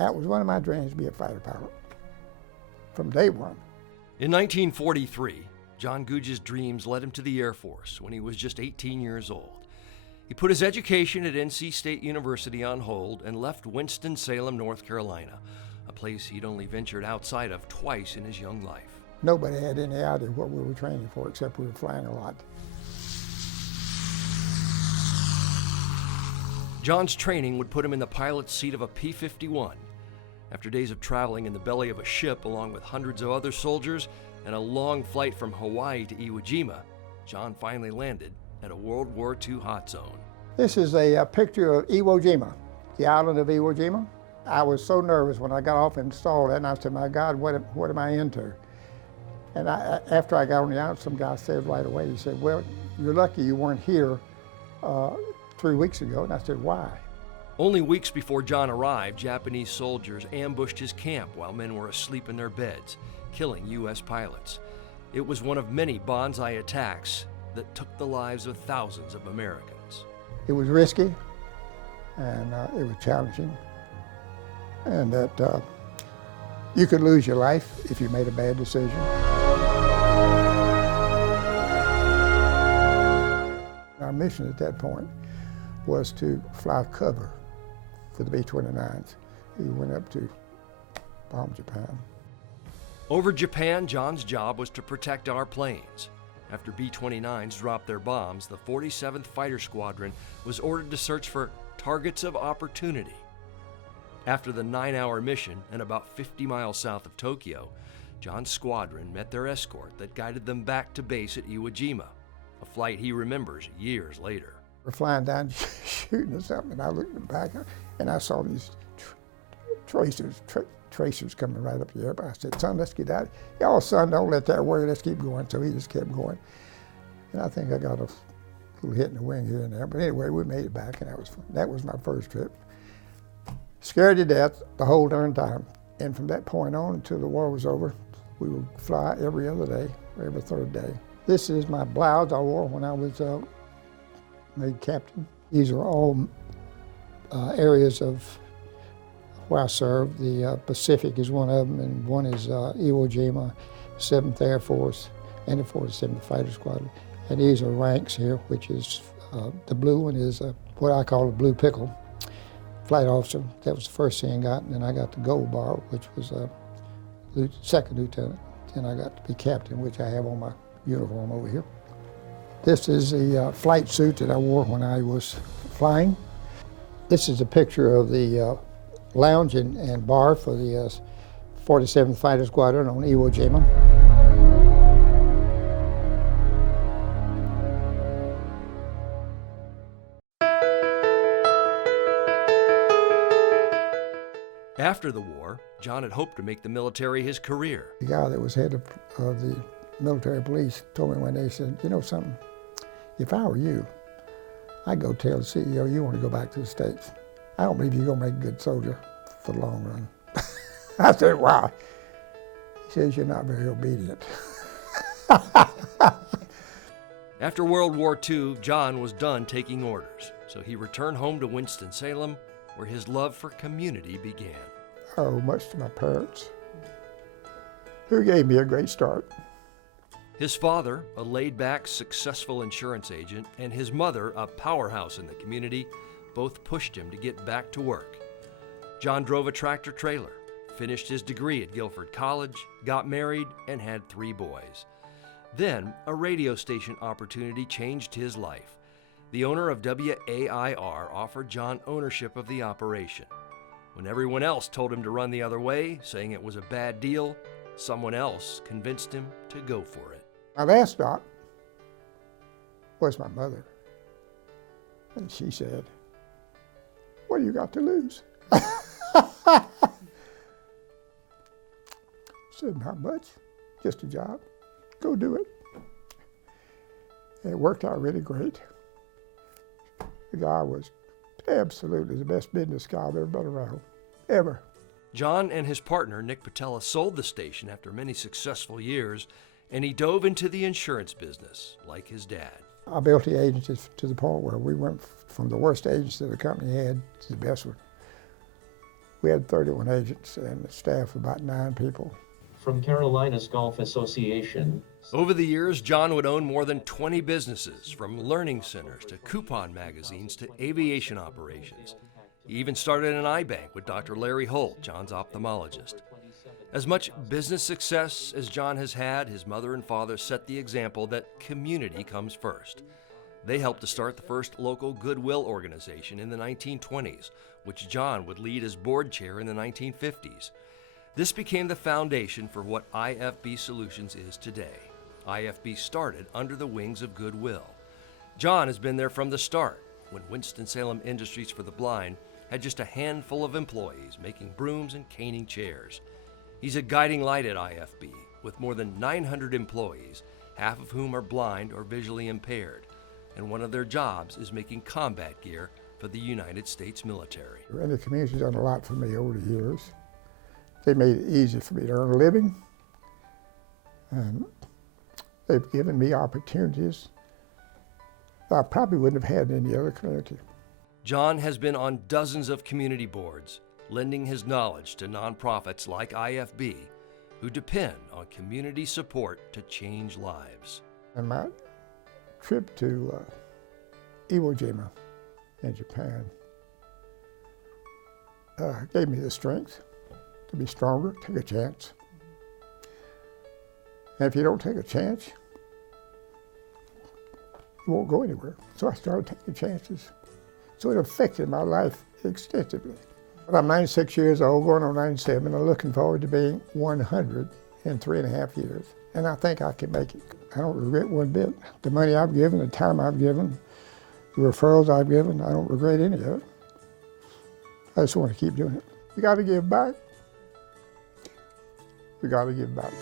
That was one of my dreams, to be a fighter pilot, from day one. In 1943, John Googe's dreams led him to the Air Force when he was just 18 years old. He put his education at NC State University on hold and left Winston-Salem, North Carolina, a place he'd only ventured outside of twice in his young life. Nobody had any idea what we were training for, except we were flying a lot. John's training would put him in the pilot's seat of a P-51. After days of traveling in the belly of a ship along with hundreds of other soldiers and a long flight from Hawaii to Iwo Jima, John finally landed at a World War II hot zone. This is a picture of Iwo Jima, the island of Iwo Jima. I was so nervous when I got off and saw that, and I said, my God, what am I into? And after I got on the island, some guy said right away, he said, well, you're lucky you weren't here 3 weeks ago. And I said, why? Only weeks before John arrived, Japanese soldiers ambushed his camp while men were asleep in their beds, killing U.S. pilots. It was one of many banzai attacks that took the lives of thousands of Americans. It was risky, and it was challenging, and that you could lose your life if you made a bad decision. Our mission at that point was to fly cover for the B-29s, who went up to bomb Japan. Over Japan, John's job was to protect our planes. After B-29s dropped their bombs, the 47th Fighter Squadron was ordered to search for targets of opportunity. After the 9-hour mission and about 50 miles south of Tokyo, John's squadron met their escort that guided them back to base at Iwo Jima, a flight he remembers years later. We're flying down shooting or something, and I looked back and I saw these tracers coming right up the air. I said, son, let's get out. Oh, son, don't let that worry, let's keep going. So he just kept going. And I think I got a little hit in the wing here and there. But anyway, we made it back, and that was my first trip. Scared to death the whole darn time. And from that point on until the war was over, we would fly every other day, or every third day. This is my blouse I wore when I was made captain. These are all areas of where I served. The Pacific is one of them, and one is Iwo Jima, 7th Air Force, and the 47th Fighter Squadron. And these are ranks here, which is, the blue one is what I call a blue pickle. Flight officer, that was the first thing I got, and then I got the gold bar, which was second lieutenant. Then I got to be captain, which I have on my uniform over here. This is the flight suit that I wore when I was flying. This is a picture of the lounge and bar for the 47th Fighter Squadron on Iwo Jima. After the war, John had hoped to make the military his career. The guy that was head of the military police told me one day, he said, you know something, if I were you, I'd go tell the CEO you want to go back to the States. I don't believe you're going to make a good soldier for the long run. I said, wow. He says, you're not very obedient. After World War II, John was done taking orders, so he returned home to Winston-Salem, where his love for community began. I owe much to my parents, who gave me a great start. His father, a laid-back, successful insurance agent, and his mother, a powerhouse in the community, both pushed him to get back to work. John drove a tractor-trailer, finished his degree at Guilford College, got married, and had 3 boys. Then, a radio station opportunity changed his life. The owner of WWII offered John ownership of the operation. When everyone else told him to run the other way, saying it was a bad deal, someone else convinced him to go for it. My last stop was my mother. And she said, what do you got to lose? I said, not much, just a job. Go do it. And it worked out really great. The guy was absolutely the best business guy I've ever been around, ever. John and his partner, Nick Patella, sold the station after many successful years, and he dove into the insurance business, like his dad. I built the agency to the point where we went from the worst agency the company had to the best one. We had 31 agents and a staff of about 9 people. From Carolinas Golf Association. Over the years, John would own more than 20 businesses, from learning centers to coupon magazines to aviation operations. He even started an eye bank with Dr. Larry Holt, John's ophthalmologist. As much business success as John has had, his mother and father set the example that community comes first. They helped to start the first local Goodwill organization in the 1920s, which John would lead as board chair in the 1950s. This became the foundation for what IFB Solutions is today. IFB started under the wings of Goodwill. John has been there from the start, when Winston-Salem Industries for the Blind had just a handful of employees making brooms and caning chairs. He's a guiding light at IFB, with more than 900 employees, half of whom are blind or visually impaired, and one of their jobs is making combat gear for the United States military. And the community's done a lot for me over the years. They made it easy for me to earn a living. They've given me opportunities that I probably wouldn't have had in any other community. John has been on dozens of community boards, lending his knowledge to nonprofits like IFB, who depend on community support to change lives. And my trip to Iwo Jima in Japan gave me the strength to be stronger, take a chance. And if you don't take a chance, you won't go anywhere. So I started taking chances. So it affected my life extensively. I'm 96 years old, going on 97, and looking forward to being 100 in 3.5 years. And I think I can make it. I don't regret one bit. The money I've given, the time I've given, the referrals I've given, I don't regret any of it. I just want to keep doing it. We got to give back. We got to give back.